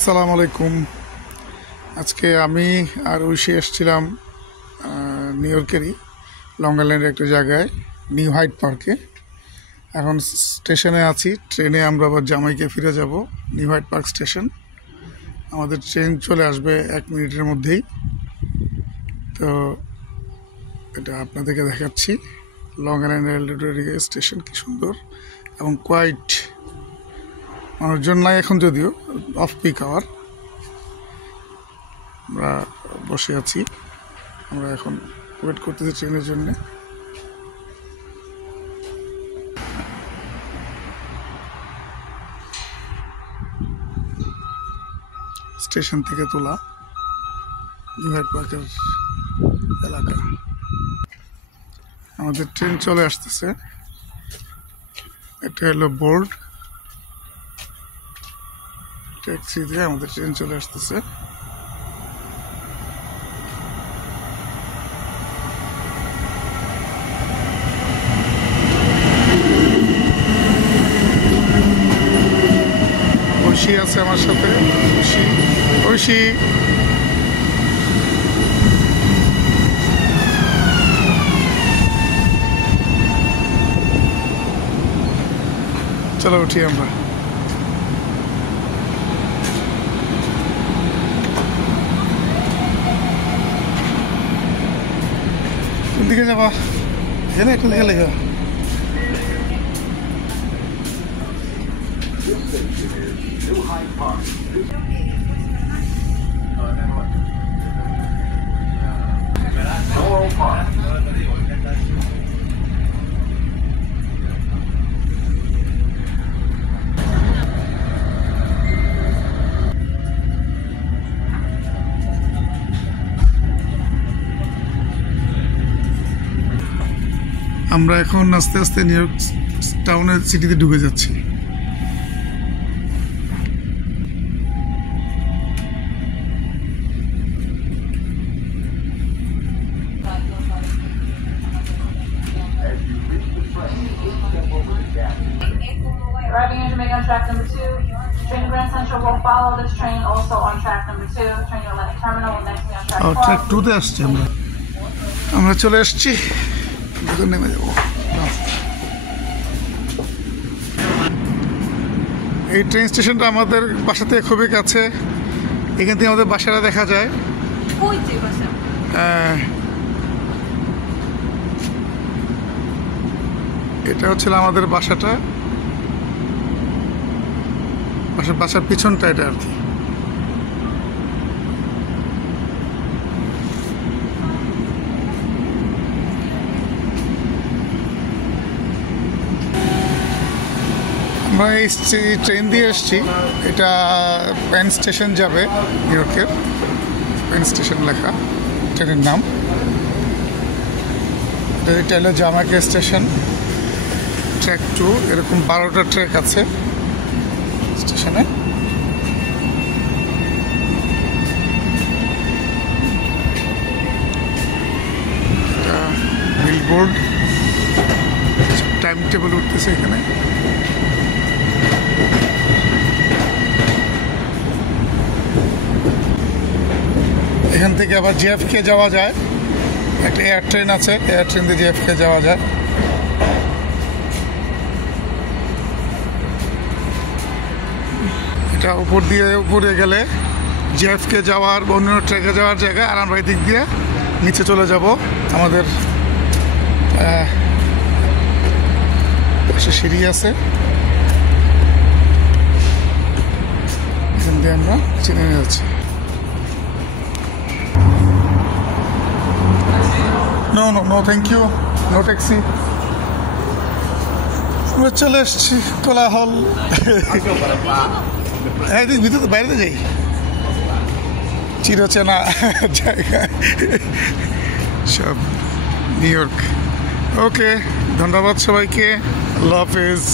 আসসালামু আলাইকুম। আজকে আমি আর ঐশী এসেছিলাম নিউ ইয়র্কেরই লং আইল্যান্ডের একটা জায়গায় নিউ হাইড পার্কে। এখন স্টেশনে আছি, ট্রেনে আমরা আবার জামাইকে ফিরে যাব। নিউ হাইড পার্ক স্টেশন, আমাদের ট্রেন চলে আসবে 1 মিনিটের মধ্যেই। তো এটা আপনাদেরকে দেখাচ্ছি লং আইল্যান্ড রেলওয়ে স্টেশন, কি সুন্দর এবং কোয়াইট, মানুষজন নাই এখন, যদিও অফ পিক আওয়ার। আমরা বসে আছি, আমরা এখন ওয়েট করতেছি ট্রেনের জন্য। স্টেশন থেকে তোলা নিউ হাইড পার্কের এলাকা। আমাদের ট্রেন চলে আসতেছে, এটা হলো বোর্ড, ট্যাক্সি দিয়ে আমাদের ট্রেন চলে আসতেছে। ঐশী আছে আমার সাথে, ঐশী চলো উঠি আমরা। কোন দিকে যাবা? এখানে একটু দিকে লেখা আমরা এখন আস্তে আস্তে নিউ ইয়র্ক টাউনের সিটিতে ঢুকে যাচ্ছি। Arriving in Jamaica on track number 2. Train to Grand Central will follow this train also on track number 2. Train to Atlantic Terminal will next be on track 4. Track 2-তে আসছি আমরা চলে এসেছি, নেমে যাবো। এই ট্রেন স্টেশনটা আমাদের বাসা থেকে খুবই কাছে, এখান থেকে আমাদের বাসাটা দেখা যায়। এটা হচ্ছিল আমাদের বাসাটা, বাসার পিছনটা এটা আর কি। আমরা এই ট্রেন দিয়ে এসছি, এটা পেন স্টেশন যাবে, নিউ ইয়র্কের পেন স্টেশন লেখা ট্রেনের নাম। এটা হলো জামাইকা স্টেশন, ট্র্যাক 2, এরকম 12টা ট্র্যাক আছে স্টেশনে। এটা বিলবোর্ড, টাইম টেবিল উঠতেছে এখানে। এখান থেকে আবার জেএফকে যাওয়া যায়, একটা এয়ার ট্রেন আছে, এয়ার ট্রেন দিয়ে জেএফকে যাওয়া যায়। এটা উপর দিয়ে উপরে গেলে জেএফকে যাওয়ার, অন্য ট্রেকে যাওয়ার জায়গা, আর আমরা এই দিক দিয়ে নিচে চলে যাব। আমাদের পাশে সিঁড়ি আছে, এখান দিয়ে আমরা চিনে যাচ্ছি। No, thank you. No taxi. আমরা চলে এসেছি কোলাহল। হ্যাঁ, ভিতরে তো বাইরে যাই, চিরচেনা জায়গা সব নিউ ইয়র্ক। ওকে, ধন্যবাদ সবাইকে, আল্লাহ হাফেজ।